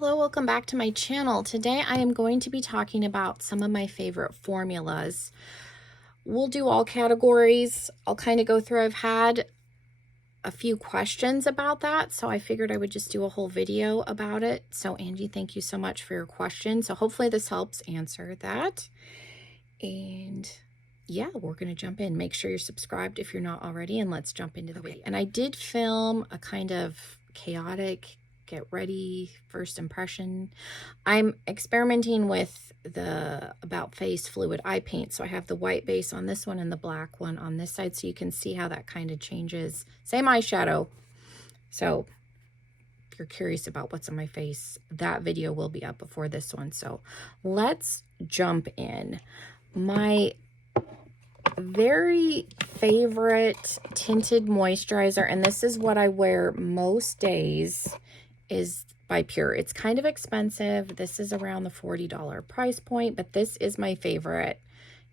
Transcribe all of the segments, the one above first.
Hello, welcome back to my channel. Today I am going to be talking about some of my favorite formulas. We'll do all categories. I'll kind of go through. I've had a few questions about that, so I figured I would just do a whole video about it. So Angie, thank you so much for your question. So hopefully this helps answer that. And yeah, we're going to jump in. Make sure you're subscribed if you're not already, and let's jump into the video. And I did film a kind of chaotic get ready first impression. I'm experimenting with the About Face fluid eye paint. So I have the white base on this one and the black one on this side. So you can see how that kind of changes. Same eyeshadow. So if you're curious about what's on my face, that video will be up before this one. So let's jump in. My very favorite tinted moisturizer, and this is what I wear most days, is by Pure. It's kind of expensive. This is around the $40 price point, but this is my favorite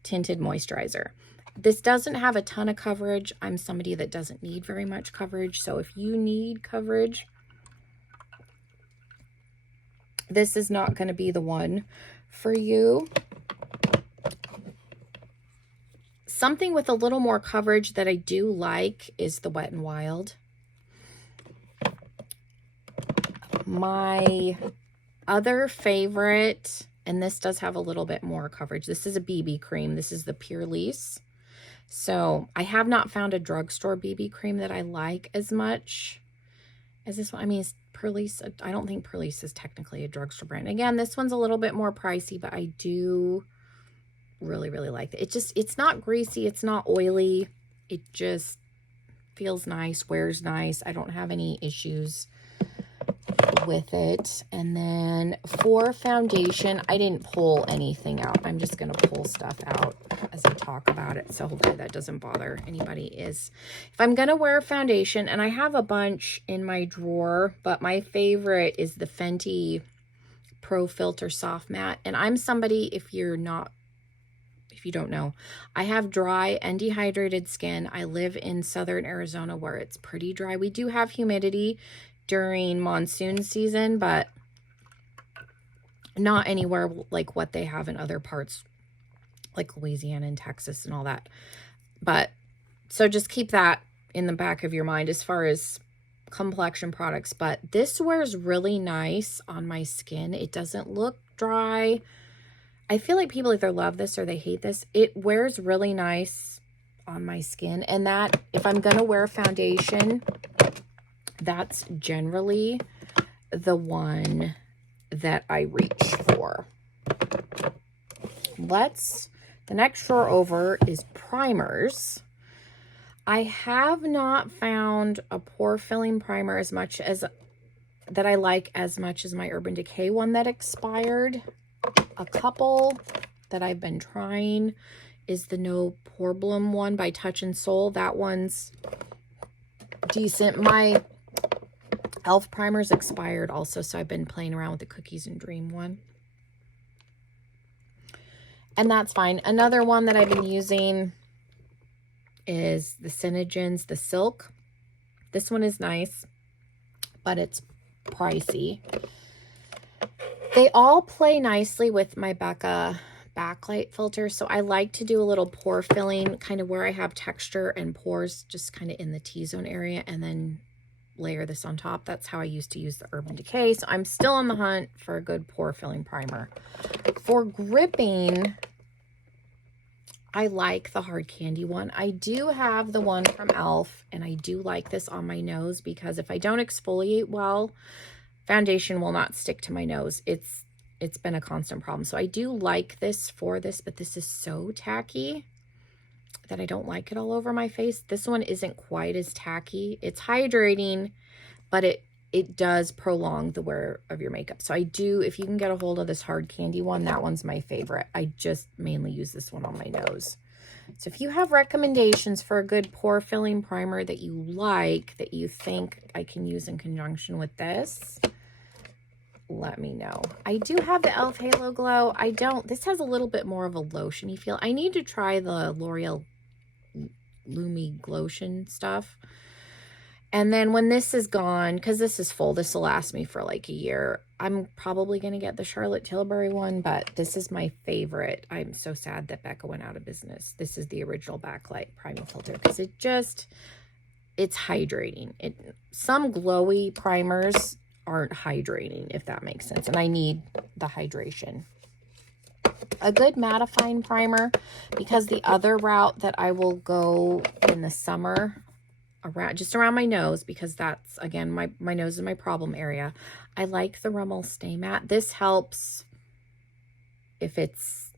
tinted moisturizer. This doesn't have a ton of coverage. I'm somebody that doesn't need very much coverage. So if you need coverage, this is not going to be the one for you. Something with a little more coverage that I do like is the Wet n Wild. My other favorite, and this does have a little bit more coverage, this is a BB cream. This is the Pure Lease. So I have not found a drugstore BB cream that I like as much as this one. I mean, Pure Lease, I don't think Pure Lease is technically a drugstore brand. Again, this one's a little bit more pricey, but I do really like it. It's not greasy, it's not oily. It just feels nice, wears nice. I don't have any issues with it. And then for foundation, I didn't pull anything out. I'm just going to pull stuff out as I talk about it, so hopefully that doesn't bother anybody. If I'm going to wear foundation, and I have a bunch in my drawer, but my favorite is the Fenty Pro Filter Soft Matte. And I'm somebody, if you don't know, I have dry and dehydrated skin. I live in southern Arizona where it's pretty dry. We do have humidity during monsoon season, but not anywhere like what they have in other parts like Louisiana and Texas and all that. But so just keep that in the back of your mind as far as complexion products. But this wears really nice on my skin. It doesn't look dry. I feel like people either love this or they hate this. It wears really nice on my skin. And that, if I'm going to wear foundation, that's generally the one that I reach for. The next drawer over is primers. I have not found a pore filling primer that I like as much as my Urban Decay one that expired. A couple that I've been trying is the No Problem one by Touch and Soul. That one's decent. My e.l.f. primer's expired also, so I've been playing around with the Cookies and Dream one. And that's fine. Another one that I've been using is the Synogen's, the Silk. This one is nice, but it's pricey. They all play nicely with my Becca backlight filter, so I like to do a little pore filling, kind of where I have texture and pores, just kind of in the T-zone area, and then layer this on top. That's how I used to use the Urban Decay, so I'm still on the hunt for a good pore filling primer. For gripping, I like the Hard Candy one. I do have the one from e.l.f., and I do like this on my nose because if I don't exfoliate well, foundation will not stick to my nose. It's been a constant problem. So I do like this for this, but this is so tacky that I don't like it all over my face. This one isn't quite as tacky. It's hydrating, but it does prolong the wear of your makeup. So I do, if you can get a hold of this Hard Candy one, that one's my favorite. I just mainly use this one on my nose. So if you have recommendations for a good pore filling primer that you like, that you think I can use in conjunction with this, let me know. I do have the e.l.f. Halo Glow. This has a little bit more of a lotiony feel. I need to try the L'Oreal Lumi Glotion stuff. And then when this is gone, because this is full, this will last me for like a year. I'm probably going to get the Charlotte Tilbury one, but this is my favorite. I'm so sad that Becca went out of business. This is the original backlight priming filter because it's hydrating. Some glowy primers aren't hydrating, if that makes sense. And I need the hydration. A good mattifying primer, because the other route that I will go in the summer, just around my nose, because that's, again, my nose is my problem area. I like the Rimmel Stay Matte. This helps if it's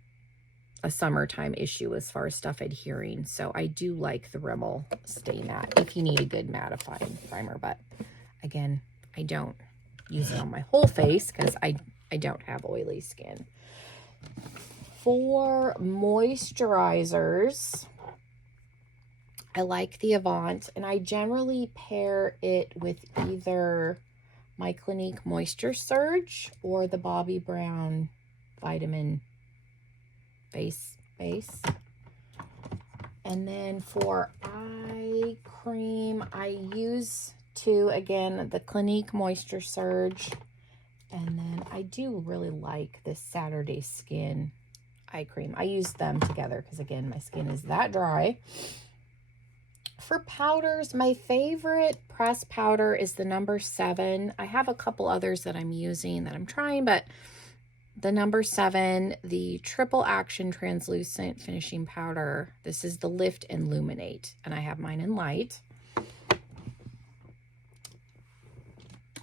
a summertime issue as far as stuff adhering. So I do like the Rimmel Stay Matte if you need a good mattifying primer. But again, I don't use it on my whole face because I don't have oily skin. For moisturizers, I like the Avant, and I generally pair it with either my Clinique Moisture Surge or the Bobbi Brown Vitamin Face Base. And then for eye cream, I use again, the Clinique Moisture Surge. And then I do really like this Saturday Skin eye cream. I use them together because, again, my skin is that dry. For powders, my favorite pressed powder is the number 7. I have a couple others that I'm using that I'm trying, but the number 7, the Triple Action Translucent Finishing Powder. This is the Lift and Illuminate, and I have mine in light.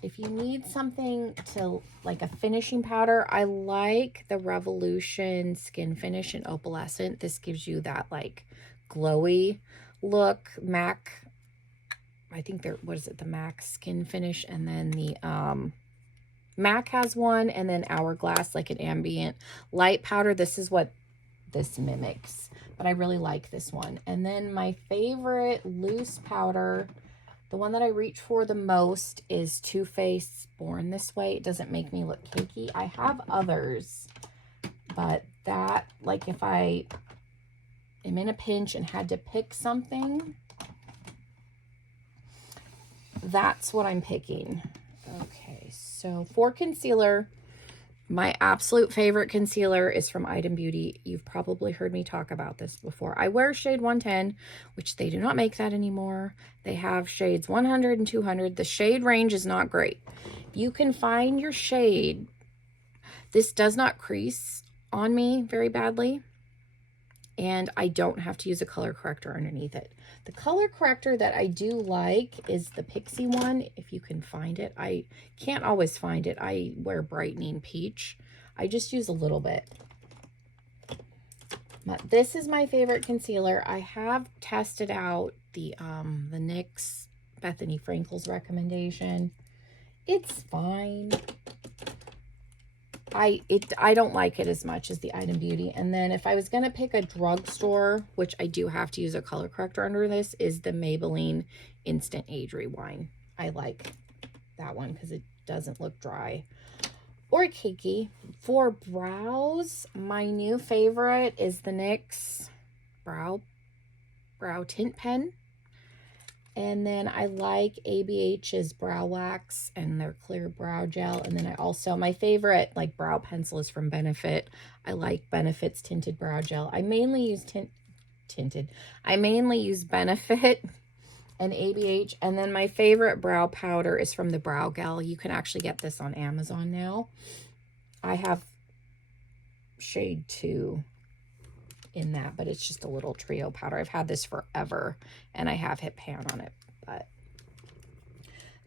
If you need something to, like a finishing powder, I like the Revolution Skin Finish in Opalescent. This gives you that like glowy look. MAC, I think what is it? The MAC Skin Finish, and then the MAC has one, and then Hourglass, like an ambient light powder. This is what this mimics, but I really like this one. And then my favorite loose powder, the one that I reach for the most, is Too Faced Born This Way. It doesn't make me look cakey. I have others, but that, like, if I am in a pinch and had to pick something, that's what I'm picking. Okay, so for concealer, my absolute favorite concealer is from Item Beauty. You've probably heard me talk about this before. I wear shade 110, which they do not make that anymore. They have shades 100 and 200. The shade range is not great. If you can find your shade, this does not crease on me very badly, and I don't have to use a color corrector underneath it. The color corrector that I do like is the Pixie one, if you can find it. I can't always find it. I wear Brightening Peach. I just use a little bit. But this is my favorite concealer. I have tested out the NYX Bethany Frankel's recommendation. It's fine. I don't like it as much as the Item Beauty. And then if I was going to pick a drugstore, which I do have to use a color corrector under this, is the Maybelline Instant Age Rewind. I like that one because it doesn't look dry or cakey. For brows, my new favorite is the NYX Brow Tint Pen. And then I like ABH's Brow Wax and their Clear Brow Gel. And then my favorite like brow pencil is from Benefit. I like Benefit's Tinted Brow Gel. I mainly use I mainly use Benefit and ABH. And then my favorite brow powder is from the Brow Gel. You can actually get this on Amazon now. I have shade 2 in that, but it's just a little trio powder. I've had this forever, and I have hit pan on it, but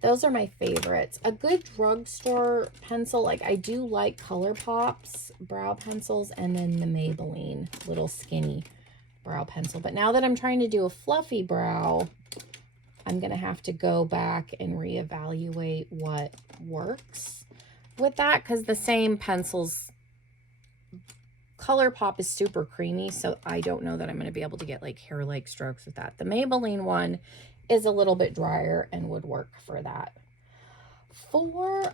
those are my favorites. A good drugstore pencil, like I do like ColourPop's brow pencils, and then the Maybelline little skinny brow pencil. But now that I'm trying to do a fluffy brow, I'm gonna have to go back and reevaluate what works with that, because the same pencils, ColourPop is super creamy, so I don't know that I'm going to be able to get like hair-like strokes with that. The Maybelline one is a little bit drier and would work for that. For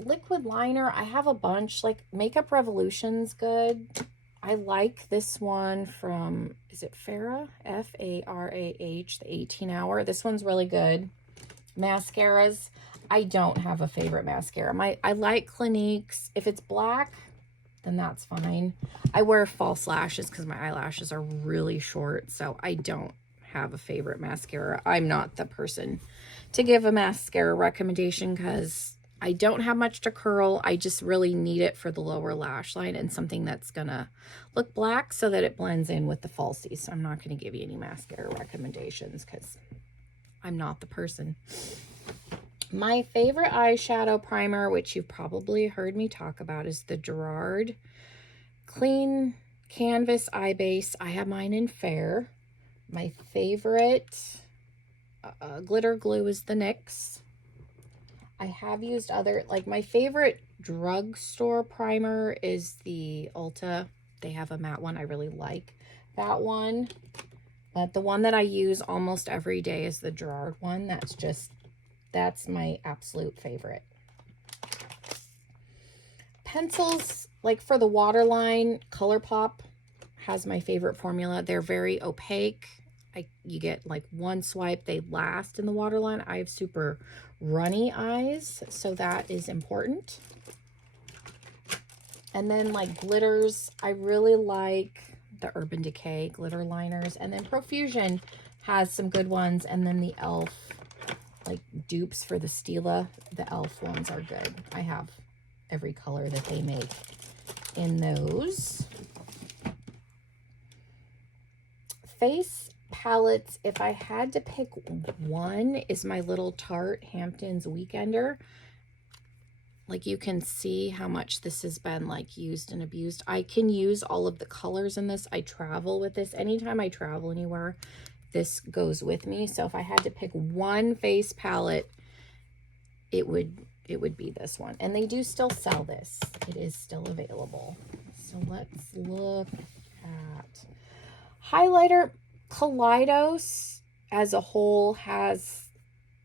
liquid liner, I have a bunch. Like Makeup Revolution's good. I like this one from, is it Farah? F-A-R-A-H, the 18 hour. This one's really good. Mascaras. I don't have a favorite mascara. I like Clinique's. If it's black, then that's fine. I wear false lashes because my eyelashes are really short, so I don't have a favorite mascara. I'm not the person to give a mascara recommendation because I don't have much to curl. I just really need it for the lower lash line and something that's gonna look black so that it blends in with the falsies. So I'm not gonna give you any mascara recommendations because I'm not the person. My favorite eyeshadow primer, which you've probably heard me talk about, is the Gerard Clean Canvas Eye Base. I have mine in Fair. My favorite glitter glue is the NYX. I have used other, like my favorite drugstore primer is the Ulta. They have a matte one. I really like that one. But the one that I use almost every day is the Gerard one. That's my absolute favorite. Pencils, like for the waterline, ColourPop has my favorite formula. They're very opaque. You get like one swipe, they last in the waterline. I have super runny eyes, so that is important. And then like glitters, I really like the Urban Decay glitter liners. And then Profusion has some good ones. And then the e.l.f. like dupes for the Stila, the e.l.f. ones are good. I have every color that they make in those. Face palettes, if I had to pick one, is my little Tarte Hamptons Weekender. Like you can see how much this has been like used and abused. I can use all of the colors in this. I travel with this. Anytime I travel anywhere, this goes with me. So if I had to pick one face palette, it would be this one. And they do still sell this. It is still available. So let's look at highlighter. Kaleidos as a whole has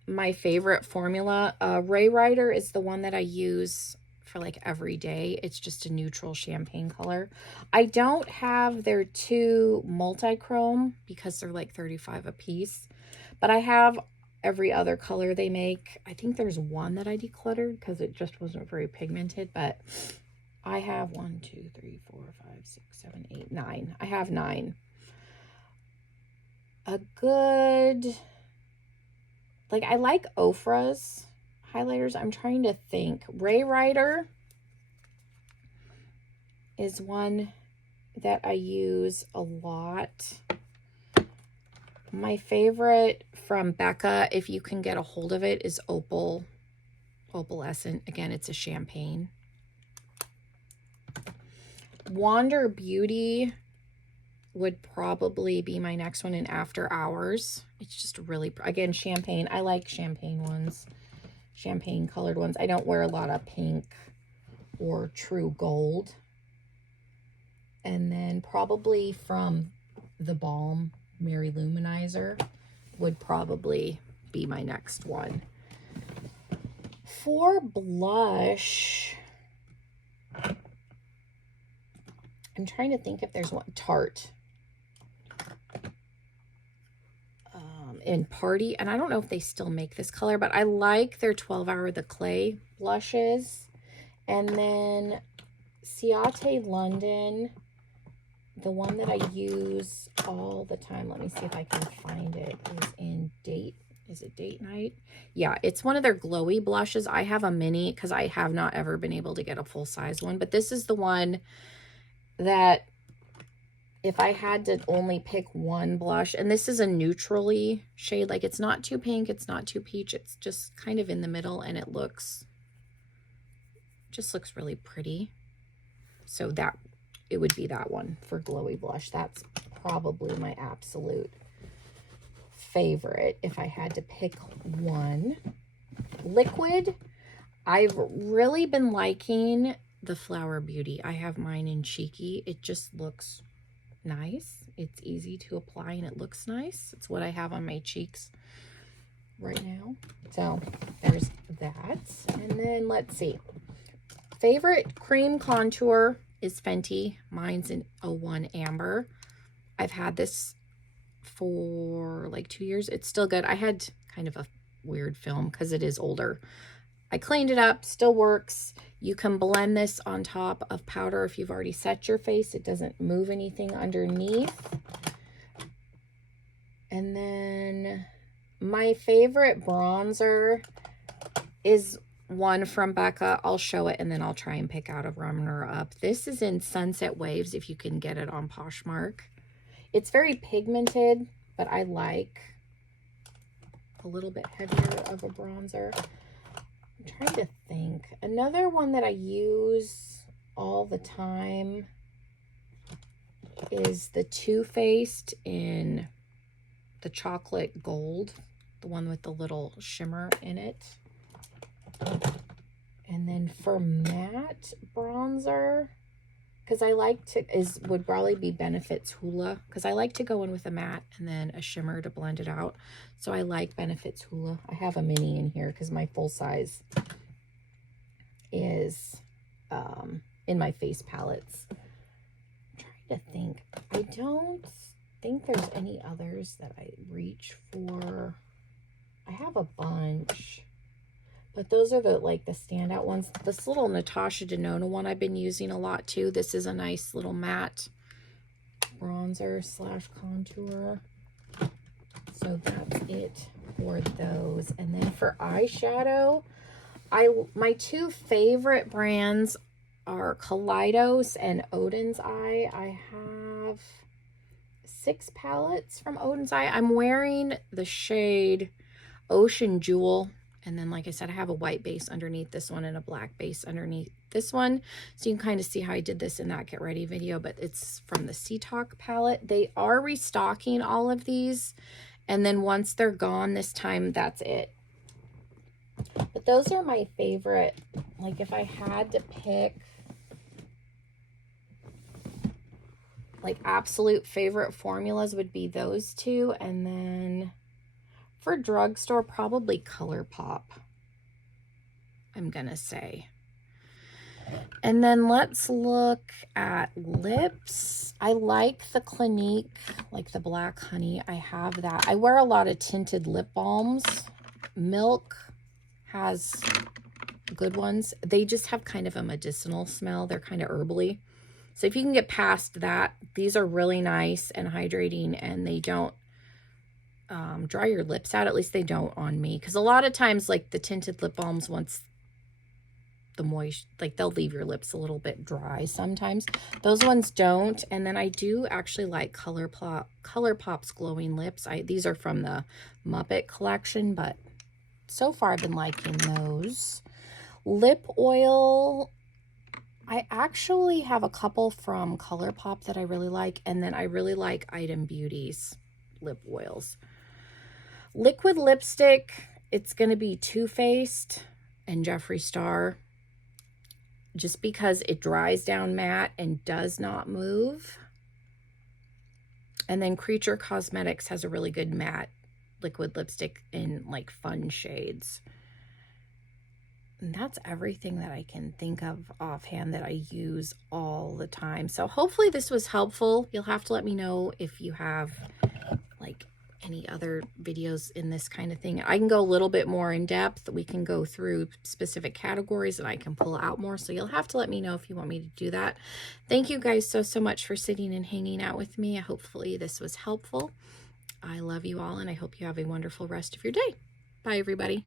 my favorite formula. Ray Ryder is the one that I use for like every day. It's just a neutral champagne color. I don't have their two multi-chrome because they're like $35 a piece, but I have every other color they make. I think there's one that I decluttered because it just wasn't very pigmented, but I have 1, 2, 3, 4, 5, 6, 7, 8, 9. I have 9. A good, like I like Ofra's highlighters. I'm trying to think. Ray Ryder is one that I use a lot. My favorite from Becca, if you can get a hold of it, is Opalescent. Again, it's a champagne. Wander Beauty would probably be my next one in After Hours. It's just really, again, champagne. I like champagne ones, champagne colored ones. I don't wear a lot of pink or true gold. And then probably from The Balm, Mary Luminizer would probably be my next one. For blush, I'm trying to think if there's one. Tarte. In Party, and I don't know if they still make this color, but I like their 12-hour the clay blushes. And then Ciate London, the one that I use all the time, let me see if I can find it, is in Date. Is it Date Night? Yeah, it's one of their glowy blushes. I have a mini because I have not ever been able to get a full-size one, but this is the one that if I had to only pick one blush, and this is a neutrally shade, like it's not too pink, it's not too peach, it's just kind of in the middle, and it just looks really pretty. So that, it would be that one for glowy blush. That's probably my absolute favorite if I had to pick one. Liquid, I've really been liking the Flower Beauty. I have mine in Cheeky. It just looks nice. It's easy to apply and it looks nice. It's what I have on my cheeks right now. So there's that. And then let's see. Favorite cream contour is Fenty. Mine's in 01 Amber. I've had this for like 2 years. It's still good. I had kind of a weird film because it is older. I cleaned it up, still works. You can blend this on top of powder if you've already set your face. It doesn't move anything underneath. And then my favorite bronzer is one from Becca. I'll show it and then I'll try and pick out a runner-up. This is in Sunset Waves if you can get it on Poshmark. It's very pigmented, but I like a little bit heavier of a bronzer. I'm trying to think. Another one that I use all the time is the Too Faced in the chocolate gold, the one with the little shimmer in it. And then for matte bronzer, because I like to, would probably be Benefit's Hoola, because I like to go in with a matte and then a shimmer to blend it out. So I like Benefit's Hoola. I have a mini in here because my full size is in my face palettes. I'm trying to think. I don't think there's any others that I reach for. I have a bunch, but those are the standout ones. This little Natasha Denona one I've been using a lot too. This is a nice little matte bronzer slash contour. So that's it for those. And then for eyeshadow, my two favorite brands are Kaleidos and Odin's Eye. I have 6 palettes from Odin's Eye. I'm wearing the shade Ocean Jewel. And then, like I said, I have a white base underneath this one and a black base underneath this one. So you can kind of see how I did this in that Get Ready video, but it's from the Sea Talk palette. They are restocking all of these. And then once they're gone this time, that's it. But those are my favorite. Like if I had to pick like absolute favorite formulas would be those two. And then for drugstore, probably ColourPop, I'm gonna say. And then let's look at lips. I like the Clinique, like the Black Honey. I have that. I wear a lot of tinted lip balms. Milk has good ones. They just have kind of a medicinal smell. They're kind of herbally. So if you can get past that, these are really nice and hydrating, and they don't dry your lips out. At least they don't on me, because a lot of times like the tinted lip balms, once the moist, like they'll leave your lips a little bit dry sometimes. Those ones don't. And then I do actually like ColourPop's glowing lips. These are from the Muppet collection, but so far I've been liking those. Lip oil, I actually have a couple from ColourPop that I really like, and then I really like Item Beauty's lip oils. Liquid lipstick, it's going to be Too Faced and Jeffree Star, just because it dries down matte and does not move. And then Creature Cosmetics has a really good matte liquid lipstick in like fun shades. And that's everything that I can think of offhand that I use all the time. So hopefully this was helpful. You'll have to let me know if you have like any other videos in this kind of thing. I can go a little bit more in depth. We can go through specific categories and I can pull out more. So you'll have to let me know if you want me to do that. Thank you guys so much for sitting and hanging out with me. Hopefully this was helpful. I love you all, and I hope you have a wonderful rest of your day. Bye, everybody.